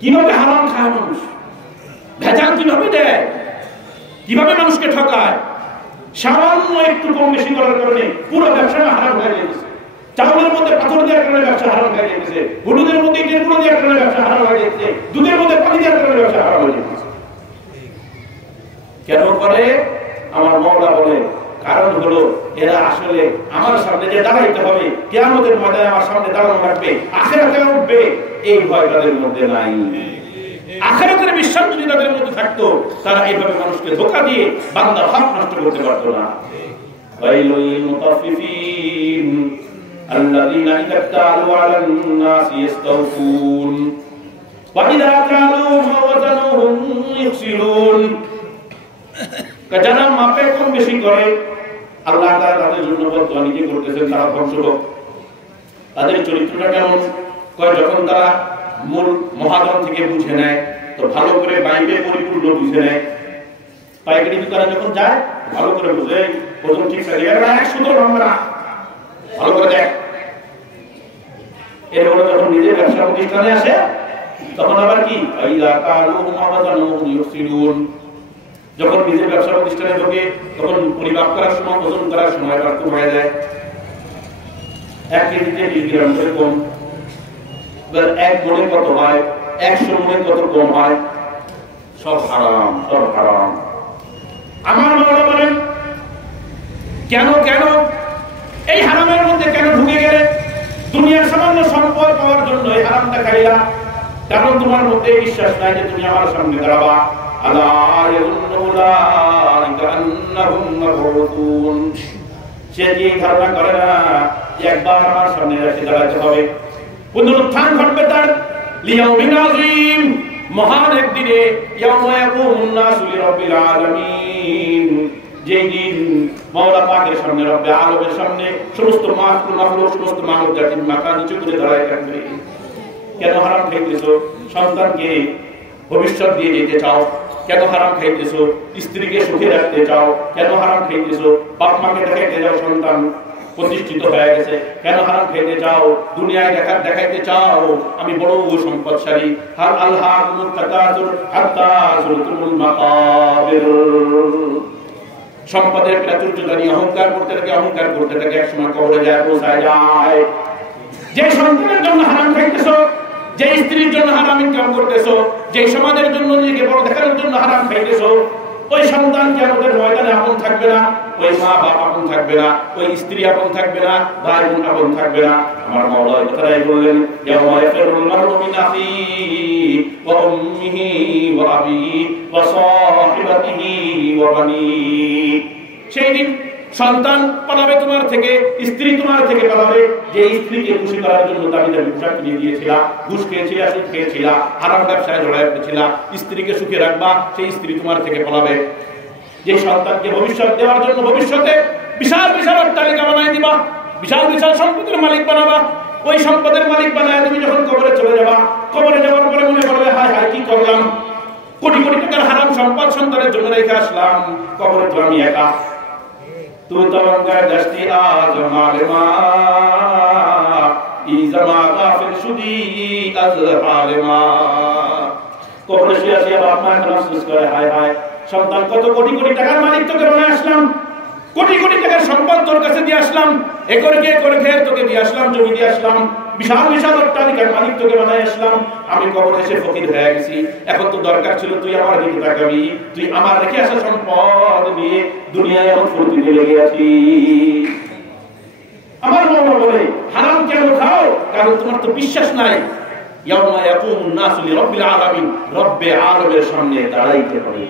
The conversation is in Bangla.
কিভাবে হারাম খায় মানুষ, ভেজাল কিভাবে দেয়, কিভাবে মানুষকে ঠকায়। সামান্য একটু কম বেশি করার কারণে পুরো ব্যবসা হারাম হয়ে গেছে। চাউলের মধ্যে পাথর দেওয়ার কারণে ব্যবসা হারাম হয়ে গেছে, হলুদের মধ্যে ইটের গুঁড়ো দেওয়ার কারণে ব্যবসা হারাম হয়ে গেছে, দুধের মধ্যে পানি দেওয়ার কারণে ব্যবসা হারাম হয়ে গেছে। কেন করে? আমার মাওলা বলে কারণ হলো এরা আসলে আমার সামনে যে দাঁড়াইতে হবে, কিয়ামতের ময়দানে আমার সামনে দাঁড়ানো লাগবে, আখিরাতে উঠবে, এই ভয় তাদের মধ্যে নাই। আখিরাতের বিশ্বাস যদি তাদের মধ্যে থাকতো তারা এইভাবে মানুষকে ধোঁকা দিয়ে বান্দার হক নষ্ট করতে পারতো না। ওয়াইলুল মুতাফফিফিন আল্লাযীনা ইযা তালু আলান নাসি ইস্তাওফুন ওয়া ইযা কালুহুম ওয়া ওয়াজানুহুম ইখসিরুন। যারা মাপে কম বেশি করে আল্লাহ তাআলা তাদের জন্য বদদুয়া নিজে করতেছেন, তারা ধ্বংস হোক। তাদের চরিত্রটা কেমন? কয় যখন তারা মূল মহাজন থেকে বুঝে নেয় তো ভালো করে বাইবে পরিপূর্ণ বুঝে নেয়। পাইকারি দোকানে যখন যায় ভালো করে বুঝে, প্রথম ঠিক থাকে সুন্দর আমরা ভালো করে দেখ। এরপরে যখন নিজের ব্যবসা প্রতিষ্ঠানে আসে তখন আবার কি যখন নিজের ব্যবসা প্রতিষ্ঠানে ঢোকে তখন পরিমাপ করার সময়, ওজন করার সময় পার্থক্য হয়ে যায়। 1 কেজিতে 20 গ্রাম করে কম, 1 মনে কত হয়, 100 মনে কত কম হয়, সব হারাম, সব হারাম। আমার মাওলা বলেন কেন কেন এই হারামের মধ্যে কেন ঢুকে গেলে? দুনিয়ার সামান্য সম্পদ পাওয়ার জন্য এই হারামটা খাইলা, কারণ তোমার মধ্যে বিশ্বাস নাই যে তুমি আমার সামনে দাঁড়াবা। আলা ইয়াযুন্নু উলাইকা আন্নাহুম মাবউতুন। সে কি ধারণা করে না একবার আমার সামনে এসে দাঁড়াতে হবে, পুনরুত্থান ঘটবে তার। লিয়াউমিন আযীম, মহান একদিনে, ইয়াউমা ইয়াকুমুন নাসু লিরাব্বিল আলামিন, যেই দিন মাওলা পাকের সামনে, রব্বে আলমের সামনে সমস্ত মাখলুক, সমস্ত মানব জাতি মাথা নিচু করে দাঁড়ায় থাকবে। কেন হারাম খাইতেছো? সন্তানকে ভবিষ্যৎ দিয়ে যেতে চাও, কেন হারাম খাইতেছো? স্ত্রীকে সুখে রাখতে চাও, কেন হারাম খাইতেছো? বাপ মাকে দেখাইতে যাও সন্তান প্রতিষ্ঠিত হয়ে গেছে, কেন হারাম খাইতে চাও? দুনিয়ায় দেখাইতে চাও আমি বড় সম্পদশালী। হাল আলহাকুমুত তাকাসুর হাত্তা যুরতুমুল মাকাবির। সম্পদের প্রাচুর্যতা নিয়ে অহংকার করতে থাকে, একসময় কবরে যায়, পৌঁছায় যায়। যে সন্তানের জন্য হারাম খাইতেছো, যে স্ত্রীর জন্য হারাম ইনকাম করতেছো, যে সমাজের জন্য নিজেকে বড় দেখানোর জন্য হারাম খাইতেছো, ওই সন্তান কিয়ামতের ময়দানে আপন থাকবে না, ওই মা বাপ আপন থাকবে না, ওই স্ত্রী আপন থাকবে না, ভাই বোন আপন থাকবে না। আমার মাওলা এই কথাই বললেন, ইয়াউমা ইয়াফিরুল মারউ মিন আখিহি ওয়া উম্মিহি ওয়া আবিহি ওয়া সাহিবাতিহি ওয়া বানিহি। সেই দিন সন্তান পালাবে তোমার থেকে, স্ত্রী তোমার থেকে পালাবে। যে স্ত্রীকে খুশি করার জন্য দামি দামি পোশাক কিনে দিয়েছিলা, ঘুষ খেয়েছিলা, সুদ খেয়েছিলা, হারাম ব্যবসায় জড়ায় পড়েছিলা, স্ত্রীকে সুখে রাখবা, সেই স্ত্রী তোমার থেকে পালাবে। যে সন্তানকে ভবিষ্যৎ দেওয়ার জন্য ভবিষ্যতে বিশাল বিশাল অট্টালিকা বানায় দিবা, বিশাল বিশাল সম্পদের মালিক বানাবা, ওই সম্পদের মালিক বানায় তুমি যখন কবরে চলে যাবা, কবরে যাওয়ার পরে মনে করবে হায় হায় কি করলাম, কোটি কোটি টাকার হারাম সম্পদ সন্তানের জন্য রেখে আসলাম, কবরে তো আমি একা। तू तवंगर दस्ती आज मालमा इजमा काफिर शुदी अज हालमा। কবরে শুয়ে শুয়ে বাপ মা আফসোস করে, হায় হায় সন্তান কত কোটি কোটি টাকার মালিক তোকে বানায় আসলাম, কোটি কোটি টাকার সম্পদ তোর কাছে দিয়ে আসলাম, একর খেয়ে তোকে দিয়ে আসলাম, জমি দিয়ে আসলাম, বিশাল বিশাল অট্টালিকার মালিক তোকে বানায় আসলাম, আমি কবরে এসে ফকির হয়ে গেছি। এখন তো দরকার ছিল তুই আমার দিকে তাকাবি, তুই আমার রেখে আসা সম্পদ নিয়ে দুনিয়ায় এমন ফুর্তিতে লেগে আছিস। আমার মাওলা বলে হারাম কেন খাও? কারণ তোমার তো বিশ্বাস নাই। ইয়াউমা ইয়াকুমুন নাসু লিরাব্বিল আলামিন, রব্বে আলমের সামনে দাঁড়াইতে হবে।